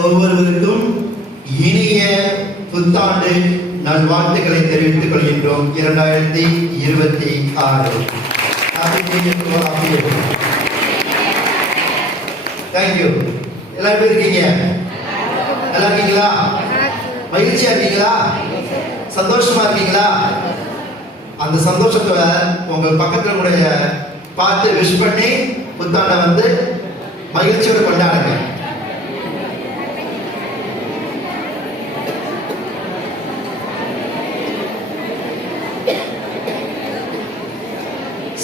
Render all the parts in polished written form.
ஒவ்வொருவருக்கும் இனிய புத்தாண்டு நல்வாழ்த்துக்களை தெரிவித்துக் கொள்கின்றோம். 2026 தேங்க்யூ. எல்லாரும் எப்படி இருக்கீங்க? நல்லா இருக்கீங்களா? மகிழ்ச்சியா இருக்கீங்களா? சந்தோஷமா இருக்கீங்களா? அந்த சந்தோஷத்தை உங்கள் பக்கத்துல கூட பார்த்து விஷ் பண்ணி புத்தாண்டை வந்து மகிழ்ச்சியோடு கொண்டாடுங்க.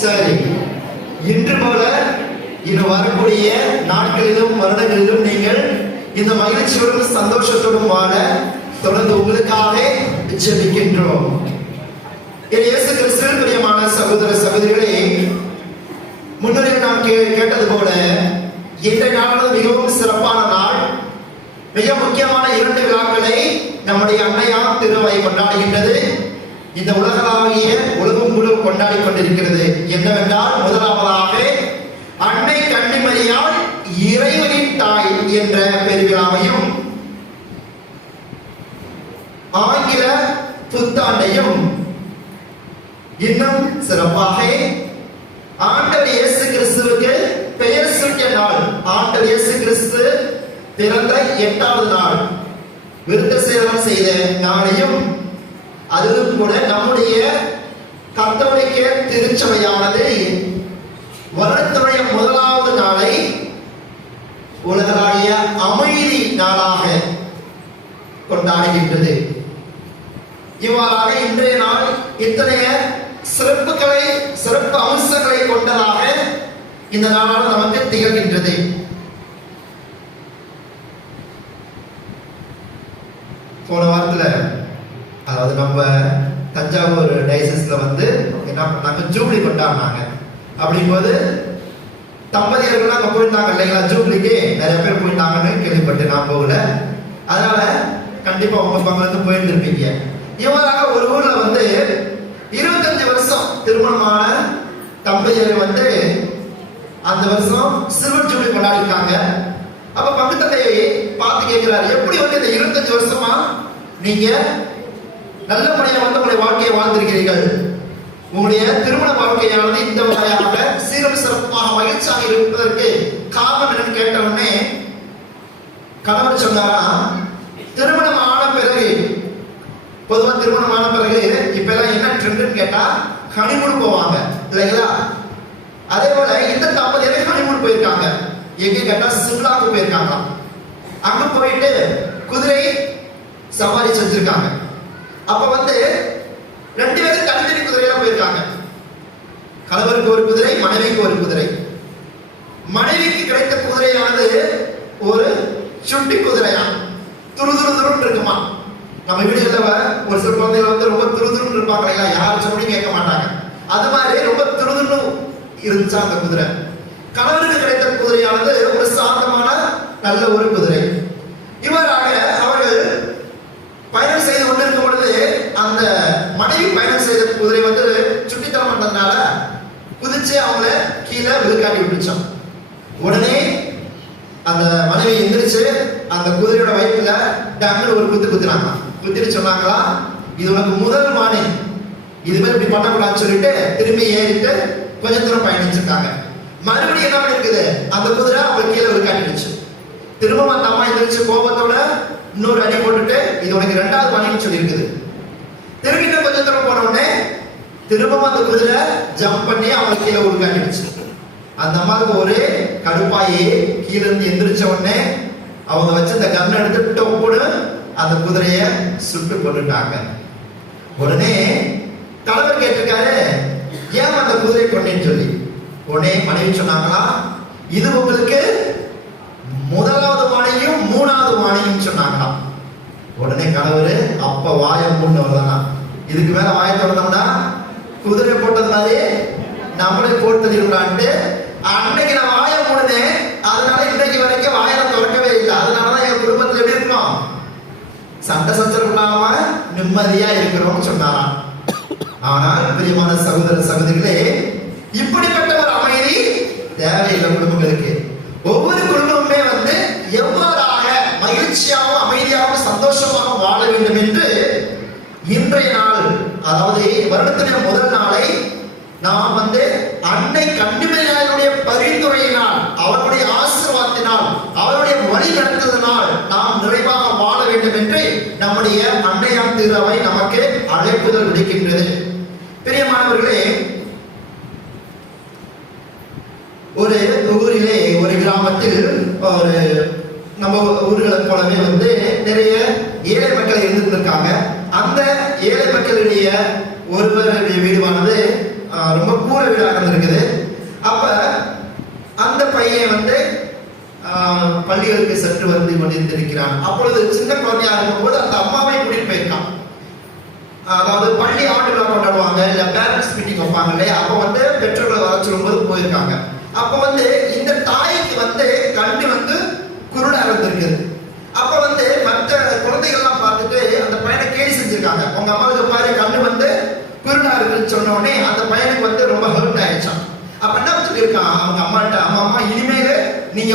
சரி, இன்று போல இன்னும் வரக்கூடிய நாட்களிலும் வருடங்களிலும் நீங்கள் இந்த மகிழ்ச்சியோடும் சந்தோஷத்தோடும் வாழ தொடர்ந்து உங்களுக்காக ஜெபிக்கின்றோம். இயேசு கிறிஸ்துவின் பிரியமான சகோதர சகோதரிகளே, முன்னரே நாம் கேட்டது போல இன்றைய நாள் மிகவும் சிறப்பான நாள். மிக முக்கியமான 2 விழாக்களை நம்முடைய அன்னையாம் திருவை கொண்டாடுகின்றது. இந்த உலகளாவிய உலகம் முழு கொண்டாடி கொண்டிருக்கிறது. என்னவென்றால், முதலாவதாக அன்னை கன்னிமரியாள் இறைவனின் தாய் என்ற பெருவிழாவையும் ஆங்கில புத்தாண்டையும், இன்னும் சிறப்பாக ஆண்டவர் இயேசு கிறிஸ்துவுக்கு பெயர் சூட்டிய நாள், ஆண்டவர் இயேசு கிறிஸ்து பிறந்த 8வது நாள் விருத்த சேதனம் செய்த நாளையும், அதிலும் கூட நம்முடைய கத்தோலிக்க திருச்சபையானது வருடத்துடைய முதலாவது நாளை உலகளாவிய அமைதி நாளாக கொண்டாடுகின்றது. இவ்வாறாக இன்றைய நாள் இத்தனைய சிறப்பு அம்சங்களை கொண்டதாக இந்த நாளால் நமக்கு திகழ்கின்றது. போன வாரத்துல, அதாவது நம்ம தஞ்சாவூர் டைசஸ்ல வந்து என்ன பண்ணாங்க, ஜூப்ளி கொண்டாடினாங்க. அப்படிங்கும்போது தம்பதியர்கள்லாம் அங்கே போயிருந்தாங்க இல்லைங்களா, ஜூப்ளிக்கு நிறைய பேர் போயிருந்தாங்கன்னு கேள்விப்பட்டு நான் போகல. அதனால கண்டிப்பா உங்க பக்கம் போயிட்டு இருப்பீங்க. இவ்வாறாக ஒரு ஊர்ல வந்து 25 வருஷம் திருமணமான தம்பதியர்கள் வந்து அந்த வருஷம் சில்வர் ஜூப்ளி கொண்டாடிருக்காங்க. அப்ப பக்கத்தை பார்த்து கேட்கிறாரு, எப்படி வந்து இந்த 25 வருஷமா நீங்க நல்ல முறையாக வந்து உங்களுடைய வாழ்க்கையை வாழ்ந்திருக்கிறீர்கள், உங்களுடைய திருமண வாழ்க்கையானது இந்த வகையாக சீரம் சிறப்பாக மகிழ்ச்சியாக இருப்பதற்கு காரணம் என்னன்னு கேட்ட உடனே கணவர் சொன்னாரா, திருமணமான பிறகு, பொதுவா திருமணமான பிறகு இப்ப எல்லாம் என்ன ட்ரெண்ட்னு கேட்டா ஹனிமூன் போவாங்க இல்லைங்களா. அதே போல இந்த தம்பதியில ஹனிமூன் போயிருக்காங்க. எங்க கேட்டா சிம்லாவுக்கு போயிருக்காங்க. அங்க போயிட்டு குதிரை சவாரி செஞ்சிருக்காங்க. அப்ப வந்து 2 பேரும் தனித்தனி குதிரையில போயிருக்காங்க. கணவருக்கு ஒரு குதிரை, மனைவிக்கு ஒரு குதிரை. மனைவிக்கு கிடைத்த குதிரையானது ஒரு சுட்டி குதிரையா, துருதுருன்னு இருக்குமா. நம்ம வீடுகள்ல ஒரு சில குழந்தைகள் வந்து ரொம்ப துருதுருன்னு இருப்பாங்க இல்லையா, யாரும் சொல்லி கேட்க மாட்டாங்க. அது மாதிரி ரொம்ப துருதுருன்னு இருந்துச்சா அந்த குதிரை. கணவருக்கு கிடைத்த குதிரையானது ஒரு சாந்தமான நல்ல ஒரு குதிரை. இவ்வாறாக அவர்கள் பயணம் செய்து கொண்டிருக்கும் பொழுது அந்த மனைவி பயணம் செய்த குதிரை வந்து சுட்டித்தனம் பண்ணதுனால குதிச்சு அவங்கள கீழே விழுக்காட்டி விட்டுச்சோம். உடனே அந்த மனைவி எந்திரிச்சு அந்த குதிரையோட வயிற்றுல டக்குனு ஒரு குத்துனாங்க. குத்திட்டு சொன்னாங்களா, இது உனக்கு முதல் மார்னிங், இதுமாதிரி இப்படி பண்ணக்கூடாதுன்னு சொல்லிட்டு திரும்பி ஏறிட்டு கொஞ்சம் தூரம் பயணிச்சிருக்காங்க. மறுபடியும் என்ன பண்ணிருக்குது, அந்த குதிரை அவங்களுக்கு கீழே விழுக்காட்டிடுச்சு. திரும்ப அந்த அம்மா எந்திரிச்சு கோபத்தோட இன்னொரு அடி போட்டுட்டு இது உனக்கு 2வது பணின்னு சொல்லி இருக்குது. திரும்பி இன்னும் கொஞ்சம் தூரம் போன உடனே திரும்பவும் அந்த குதிரை ஜம்ப் பண்ணி அவங்க கீழே உருக்காட்டிடுச்சு. அந்த அம்மாவுக்கு ஒரே கடுப்பாயி கீழே இருந்து எந்திரிச்ச உடனே அவங்க வச்சு அந்த கண்ணை எடுத்து டொப்புன்னு அந்த குதிரைய சுட்டு கொண்டுட்டாங்க. உடனே கணவர் கேட்டிருக்காரு, ஏன் அந்த குதிரை கொண்டேன்னு சொல்லி. உடனே மனைவி சொன்னாங்களா, இது உங்களுக்கு முதலாவது வாணியும் 3வது வாணியும் சொன்னாங்களாம். உடனே கணவர் அப்ப வாய மூடினவர் தான், இதுக்கு மேல வாய திறந்தோம்னா குதிரை போட்டது மாதிரி நம்மளே போட்டு தள்ளிடுறான்ட்டு அன்னைக்கு நான் வாய மூடினேன். அதனால இன்னைக்கு வரைக்கும் வாயை திறக்கவே இல்லை. அதனாலதான் என் குடும்பத்துல எப்படி இருக்கணும், சண்டை சச்சரவு இல்லாம நிம்மதியா இருக்கிறோம்னு சொன்னாராம். ஆனால் பிரியமான சகோதர சகோதரிகளே, இப்படிப்பட்ட ஒரு அமைதி தேவையில்லை குடும்பங்களுக்கு. ஒவ்வொரு குடும்பமுமே வந்து எவ்வாறாக மகிழ்ச்சி வேண்டும் என்று இன்றைய நாள், அதாவது வருடத்தின் முதல் நாளை நாம் அன்னை கன்னிமரியாளுடைய பரிந்துரையினால், அவருடைய ஆசீர்வாதத்தினால், அவருடைய வழி நடத்துவதனால் நாம் நிறைவாக வாழ வேண்டும் என்று நம்முடைய அன்னையாம் திருவை நமக்கு அழைப்புதல் விடுக்கின்றது. பிரியமானவர்களே, ஒரு ஊரிலே, ஒரு கிராமத்தில், ஒரு நம்ம ஊர்களை போலவே நிறைய ஏழை மக்கள் இருந்திருக்காங்க. அந்த ஏழை மக்களுடைய ஒருவருடைய வீடுவானது ரொம்ப கூரை வீடாக இருந்திருக்குது. அப்ப அந்த பையன் பள்ளிகளுக்கு சென்று வந்து கொண்டிருக்கிறான். அப்பொழுது சின்ன குழந்தையா இருக்கும்போது அந்த அம்மாவை கூட்டிட்டு போயிருக்கான். அதாவது பள்ளி ஆண்டு விழா கொண்டாடுவாங்க, இல்ல பேரண்ட்ஸ் மீட்டிங் வைப்பாங்க இல்லையா, அப்ப பெற்றோர்களை வர சொல்லும்போது போயிருக்காங்க. அப்ப இந்த தாய்க்கு கண்ணு குருடா இருந்திருக்குது. அப்ப மற்ற குழந்தைகள்லாம் பார்த்துட்டு அந்த பையனை கேலி செஞ்சிருக்காங்க. உங்க அம்மாவுக்கு பாரு கண்ணு குருடா இருக்குன்னு சொன்ன உடனே அந்த பையனுக்கு ரொம்ப ஹர்ட் ஆயிடுச்சான். அப்ப என்ன சொல்லியிருக்கான் அவங்க அம்மாட்ட, அம்மா இனிமேல் நீங்க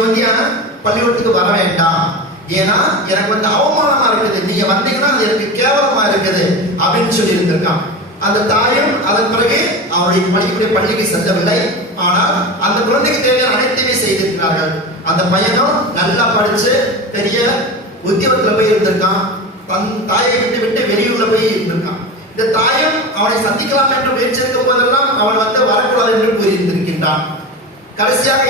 பள்ளிக்கூடத்துக்கு வர வேண்டாம், ஏன்னா எனக்கு அவமானமா இருக்குது, நீங்க வந்தீங்கன்னா அது எனக்கு கேவலமா இருக்குது அப்படின்னு சொல்லி இருந்திருக்கான். அந்த தாயும் அதன் பிறகு அவருடைய பள்ளிக்கு செல்லவில்லை. ஆனால் அந்த குழந்தைக்கு தேவையான அனைத்தையுமே செய்திருக்கிறார்கள். அந்த பையனும் நல்லா படிச்சு பெரிய உத்தியோகத்துல போய் இருந்திருக்கான். தன் தாயை விட்டு வெளியூர்ல போய் இருந்திருக்கான். இந்த தாயும் அவனை சந்திக்கலாம் என்று முயற்சிக்கும் போதெல்லாம் அவன் வரக்கூடாது என்று கூறியிருந்திருக்கின்றான். கடைசியாக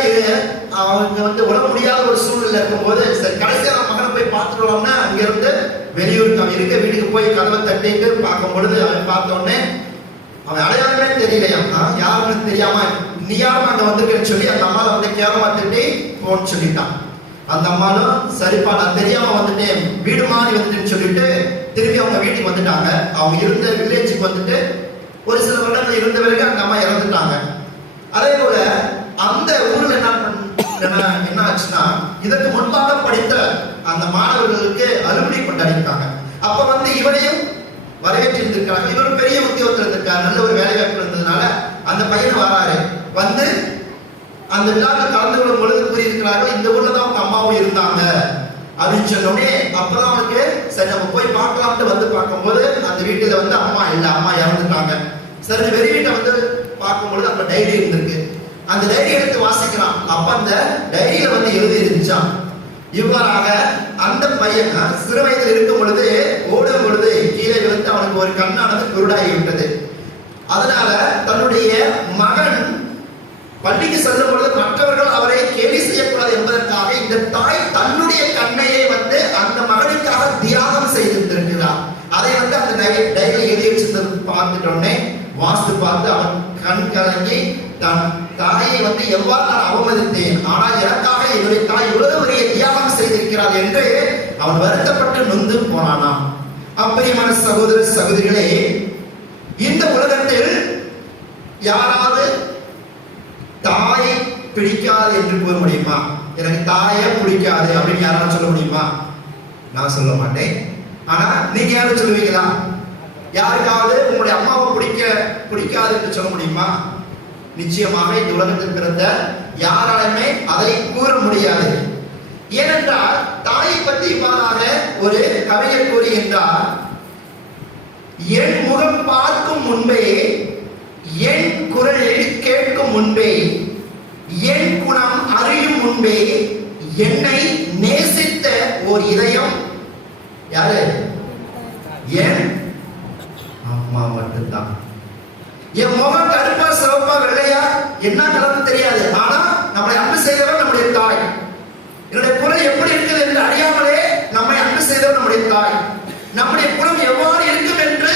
அவங்க உடம்பு முடியாத ஒரு சூழ்நிலை இருக்கும்போது, சரி கடைசியாக மகனை போய் பார்த்துட்டு வரோம்னா அங்கிருந்து வெளியூருக்கு அவன் இருக்க வீட்டுக்கு போய் கதவை தட்டிட்டு பார்க்கும் பொழுது அவன் பார்த்த உடனே அவன் அடையாளமே தெரியலையா, யாருன்னு தெரியாம நீ யாரும் அங்க வந்திருக்கேன்னு சொல்லி அந்த அம்மாவை கேவலமா திட்டி போன்னு சொல்லிட்டான். அந்த அம்மாலும் சரிப்பா நான் தெரியாம வந்துட்டேன், வீடு மாறி வந்துட்டேன்னு சொல்லிட்டு திரும்பி அவங்க வீட்டுக்கு வந்துட்டாங்க. அவங்க இருந்த வில்லேஜுக்கு ஒரு சில வருடங்கள் இருந்த பிறகு அந்த அம்மா இறந்துட்டாங்க. அதே போல அந்த ஊர்ல என்ன ஆச்சுன்னா, இதற்கு முன்பாக படித்த அந்த மாணவர்களுக்கு அலுவலி கொண்டாடிருக்காங்க. அப்ப இவரையும் வரவேற்று இருந்திருக்காங்க. இவரும் பெரிய உத்தியோகத்தில் இருந்திருக்காரு, நல்ல ஒரு வேலை வாய்ப்பு இருந்ததுனால அந்த பையன் வராரு. அந்த விழாவில் கலந்து கொள்ளும் பொழுது கூறியிருக்கிறார்கள், இந்த ஊர்ல தான் அவங்க அம்மாவும் இருந்தாங்க அப்படின்னு சொன்னோடனே அப்பதான் அவனுக்கு சரி நம்ம போய் பார்க்கலாம்னு பார்க்கும்போது அந்த வீட்டுல அம்மா இல்லை, அம்மா இறந்துட்டாங்க. சரி வெளி வீட்டை பார்க்கும்பொழுது அந்த டைரி இருந்திருக்கு. அந்த டைரி எடுத்து வாசிக்கிறான். அப்ப அந்த டைரியில எழுதி இருந்துச்சான், இவ்வாறாக அந்த பையன் சிறு வயதில் இருக்கும் பொழுது ஓடும் பொழுது கீழே விழுந்து அவனுக்கு ஒரு கண்ணானது குருடாகி விட்டது. அதனால தன்னுடைய மகன் பள்ளிக்கு செல்லும் பொழுது மற்றவர்கள் அவரை கேலி செய்யக்கூடாது என்பதற்காக இந்த தாய் தன்னுடைய கண்ணையை அந்த மகனுக்காக தியாகம் செய்திருக்கிறார். அதை அந்த டைரியில் எழுதி வச்சிருந்தது பார்த்துட்டோன்னே வாஸ்து பார்த்து அவன் கண் கலங்கி தன் தாயை எவ்வாறு நான் அவமதித்தேன், ஆனால் எனக்காக என்னுடைய தாய் இவ்வளவு பெரிய தியாகம் செய்திருக்கிறார் என்று அவன் வருத்தப்பட்டு நொந்து போனானாம். அப்பரியமான சகோதர சகோதரிகளே, இந்த உலகத்தில் யாராவது தாய் பிடிக்காது என்று கூற முடியுமா? எனக்கு தாயை பிடிக்காது அப்படின்னு யாராவது சொல்ல முடியுமா? நான் சொல்ல மாட்டேன். ஆனா நீங்க யாரும் சொல்லுவீங்களா? யாருக்காவது உங்களுடைய அம்மாவை பிடிக்காது என்று சொல்ல முடியுமா? நிச்சயமாக இந்த உலகத்தில் பிறந்த யாராலுமே அதை கூற முடியாது. ஏனென்றால் தாயை பற்றி இவ்வாறாக ஒரு கவிஞர் கூறுகின்றார், என் முகம் பார்க்கும் முன்பே, என் குரலில் கேட்கும் முன்பே, என் குணம் அறியும் முன்பே என்னை நேசித்த ஓர் இதயம் யாரு? என் அம்மா மட்டும்தான். என் முகம் கருப்பா சிவப்பா வெள்ளையா என்ன கலந்து தெரியாது, ஆனா நம்மளை அன்பு செய்தவர் நம்முடைய தாய். என்னுடைய குரல் எப்படி இருக்குது என்று அறியாமலே நம்மை அன்பு செய்தவர் நம்முடைய தாய். நம்முடைய குணம் எவ்வாறு இருக்கும் என்று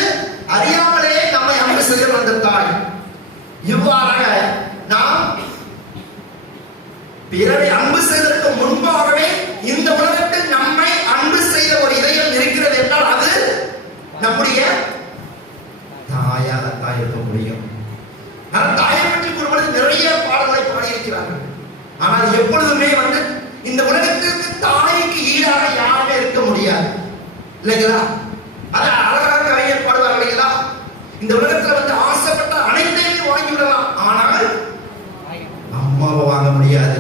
அறியாமலே நம்மை அன்பு செய்தவர் அந்த தாய். இவ்வாறாக நாம் பிறரை அன்பு செய்வதற்கு முன்பாகவே இந்த உலகத்தில் நம்மை அன்பு செய்த ஒரு இதயம் இருக்கிறது என்றால் அது நம்முடைய தாயாகத்தான் இருக்க முடியும். ஆனால் தாயை பற்றி கூறும்போது நிறைய பாடல்களை பாடியிருக்கிறார்கள். ஆனால் எப்பொழுதுமே இந்த உலகத்திற்கு தாய்க்கு ஈடாக யாருமே இருக்க முடியாது இல்லைங்களா? அது அழகாக கவிஞர் பாடுவார் இல்லைங்களா? இந்த உலகத்துல ஆசைப்பட்ட அனைத்தையுமே வாங்கி விடலாம், ஆனால் அம்மாவை வாங்க முடியாது.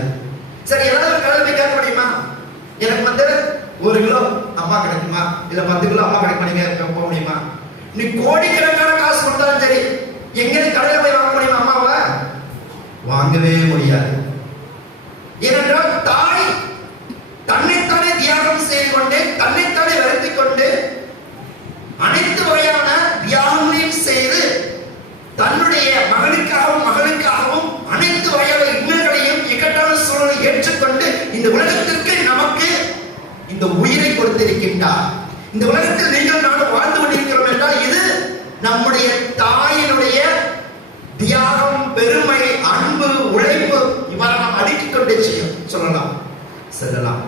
சரி, ஏதாவது கடவுளை கேட்க முடியுமா? எனக்கு 1 கிலோ அம்மா கிடைக்குமா, இல்ல 10 கிலோ அம்மா கிடைக்குமா? நீங்க போக முடியுமா? நீ கோடிக்கணக்கான காசு கொடுத்தாலும் சரி, எங்க கடையில போய் வாங்க முடியுமா அம்மாவை? வாங்கவே முடியாது. ஏனென்றால் தாய் தன்னைத்தானே தியாகம் செய்து கொண்டு, தன்னைத்தானே வருத்திக் கொண்டு, அனைத்து வகையான தியாகங்களையும் செய்து தன்னுடைய மகனுக்காகவும் அனைத்து வகையான இன்னல்களையும் இக்கட்டான சூழலை ஏற்றுக்கொண்டு இந்த உலகத்திற்கு நமக்கு இந்த உயிரை கொடுத்திருக்கின்றார். இந்த உலகத்தில் நீங்கள் நானும் வாழ்ந்து கொண்டிருக்கிறோம் என்றால் இது நம்முடைய தாயினுடைய தியாகம், பெருமை, அன்பு, உழைப்பு இவ்வாறு நாம் அடுக்கிக் கொண்டே செல்லலாம்.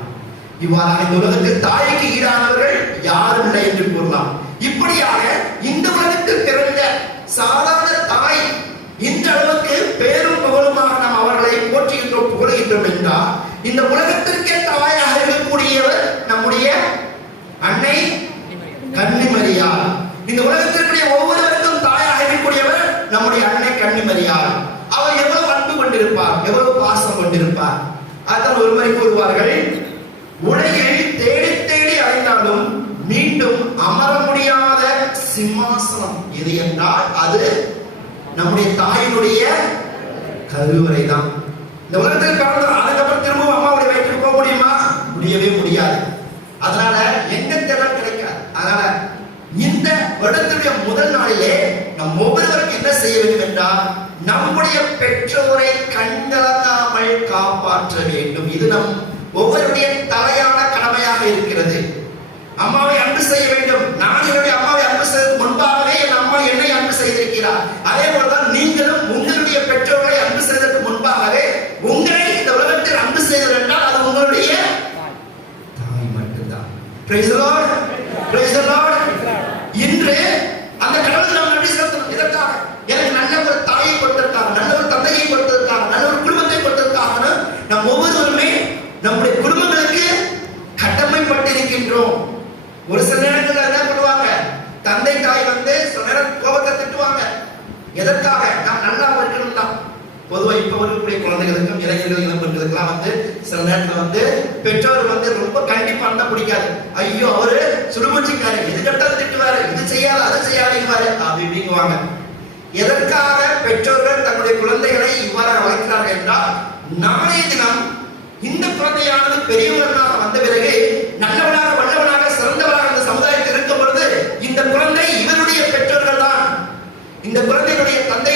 இவ்வாறாக இந்த உலகத்தில் தாய்க்கு ஈடானவர்கள் யாரும் இல்லை என்று கூறலாம். இப்படியாக இந்த உலகத்தில் பிறந்த சாதாரண தாய் இந்த அளவுக்கு பேரும் புகழுமாக நாம் அவர்களை போற்றுகின்றோம், புகழுகின்றோம் என்றால் இந்த உலகத்திற்கே தாயாக இருக்கக்கூடியவர் நம்முடைய அன்னை கன்னிமரியாள். இந்த உலகத்திற்குரிய ஒவ்வொருவருக்கும் தாயாக இருக்கக்கூடியவர் நம்முடைய அன்னை கன்னிமரியாள். அவர் எவ்வளவு அன்பு கொண்டிருப்பார், எவ்வளவு பாசம் கொண்டிருப்பார். அதான் ஒருமுறை கூறுவார்கள், உலகில் தேடி தேடி அடைந்தாலும் மீண்டும் அமர முடியாத சிம்மாசனம் எது என்றால் அது நம்முடைய தாயினுடைய கருவறை தான். இந்த உலகத்தில் பிறந்த அதுக்கப்புறம் திரும்பவும் அம்மாவுடைய வயிற்றுக்கு போக முடியுமா? முடியவே முடியாது. அதனால எங்க திறன் கிடைக்காது. அதனால இந்த வருடத்துடைய முதல் நாளிலே நம் ஒவ்வொருவரும் என்ன செய்ய வேண்டும் என்றால் நம்முடைய பெற்றோரை கண்கலங்காமல் காப்பாற்ற வேண்டும். இது நம் ஒவ்வொருடைய தலையான கடமையாக இருக்கிறது. அம்மாவை அன்பு செய்ய வேண்டும். நான் என்னுடைய அம்மாவை அன்பு செய்வதற்கு முன்பாகவே என் அம்மா என்னை அன்பு செய்திருக்கிறார். அதே போலதான் நீங்களும் உங்களுடைய பெற்றோர்களை அன்பு செய்வதற்கு முன்பாகவே உங்களை இந்த உலகத்தில் அன்பு செய்வது என்றால் அது உங்களுடைய தாய் மட்டும்தான். Praise the Lord. Praise the Lord. இன்று அந்த கடவுளுக்கு நாம் நன்றி செலுத்தணும். இதற்காக எனக்கு நல்ல ஒரு தாயை கொடுத்திருக்காங்க, நல்ல ஒரு தந்தையை கொடுத்திருக்காங்க, நல்ல ஒரு குடும்பத்தை கொடுத்திருக்காங்க. நாம் ஒவ்வொருவருமே நம்முடைய குடும்பங்களுக்கு கடமைப்பட்டிருக்கின்றோம். ஒரு சில நேரங்கள் என்ன பண்ணுவாங்க, தந்தை தாய் சில நேரம் கோபத்தை திட்டுவாங்க. எதற்காக? நான் நல்லா இருக்கணும் தான். பொதுவா இப்ப இருக்கக்கூடிய குழந்தைகளுக்கும் இளைஞர்கள் இளம்பெண்களுக்கெல்லாம் சில நேரத்துல பெற்றோர் ரொம்ப கண்டிப்பா இருந்தா பிடிக்காது. ஐயோ அவரு சுடுமூச்சிக்காரு, இது கட்டாலும் திட்டுவாரு, இது செய்யாத அதை செய்யாதீங்க அப்படிங்குவாங்க. எதற்காக பெற்றோர்கள் தன்னுடைய குழந்தைகளை இவ்வாறு வளர்க்கிறார்கள் என்றால் நாளைய தினம் இந்த குழந்தையானது பெரியவர்களாக வந்த பிறகு நல்லவனாக, வல்லவனாக, சிறந்தவனாக இந்த சமுதாயத்தில் இருக்கும் பொழுது இந்த குழந்தை இவருடைய பெற்றோர்கள் தான், இந்த குழந்தைகளுடைய தந்தை